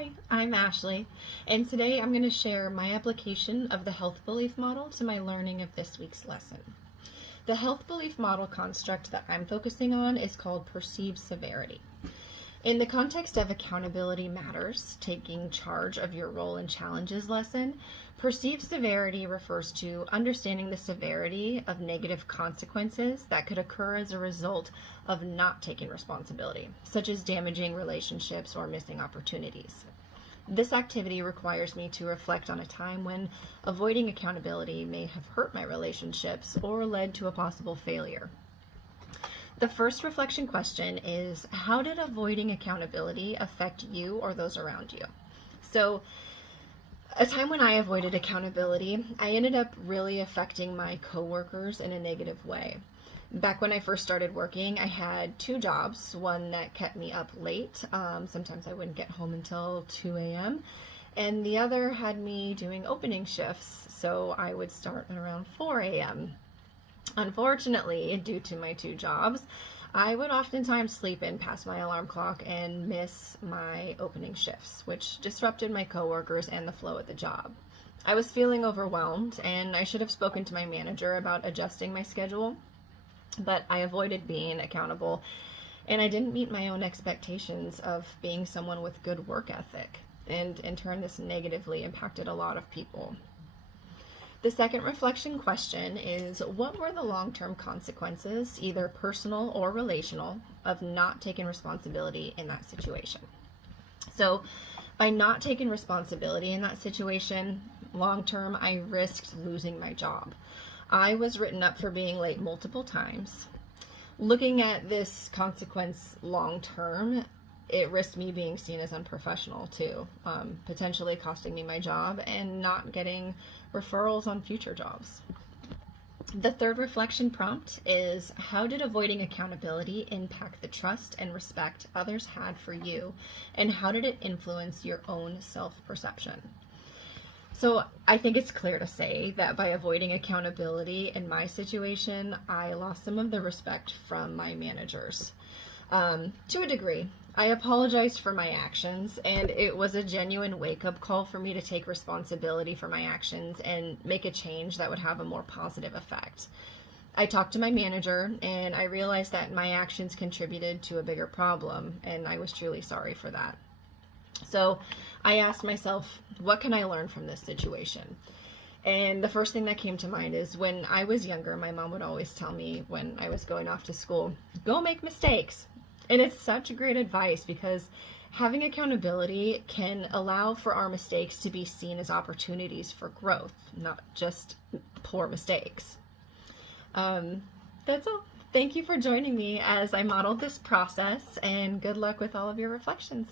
Hi, I'm Ashley, and today I'm going to share my application of the health belief model to my learning of this week's lesson. The health belief model construct that I'm focusing on is called perceived severity. In the context of accountability matters, taking charge of your role and challenges lesson, perceived severity refers to understanding the severity of negative consequences that could occur as a result of not taking responsibility, such as damaging relationships or missing opportunities. This activity requires me to reflect on a time when avoiding accountability may have hurt my relationships or led to a possible failure. The first reflection question is, how did avoiding accountability affect you or those around you? So, a time when I avoided accountability, I ended up really affecting my coworkers in a negative way. Back when I first started working, I had two jobs, one that kept me up late. Sometimes I wouldn't get home until 2 a.m. And the other had me doing opening shifts, so I would start at around 4 a.m. Unfortunately, due to my two jobs, I would oftentimes sleep in past my alarm clock and miss my opening shifts, which disrupted my coworkers and the flow at the job. I was feeling overwhelmed, and I should have spoken to my manager about adjusting my schedule, but I avoided being accountable, and I didn't meet my own expectations of being someone with good work ethic, and in turn this negatively impacted a lot of people. The second reflection question is, what were the long-term consequences, either personal or relational, of not taking responsibility in that situation? So, by not taking responsibility in that situation, long-term, I risked losing my job. I was written up for being late multiple times. Looking at this consequence long-term, it risked me being seen as unprofessional too, potentially costing me my job and not getting referrals on future jobs. The third reflection prompt is, how did avoiding accountability impact the trust and respect others had for you, and how did it influence your own self-perception? So I think it's clear to say that by avoiding accountability in my situation, I lost some of the respect from my managers. To a degree. I apologized for my actions, and it was a genuine wake-up call for me to take responsibility for my actions and make a change that would have a more positive effect. I talked to my manager, and I realized that my actions contributed to a bigger problem, and I was truly sorry for that. So I asked myself, what can I learn from this situation? And the first thing that came to mind is, when I was younger, my mom would always tell me when I was going off to school, go make mistakes. And it's such great advice, because having accountability can allow for our mistakes to be seen as opportunities for growth, not just poor mistakes. That's all. Thank you for joining me as I modeled this process, and good luck with all of your reflections.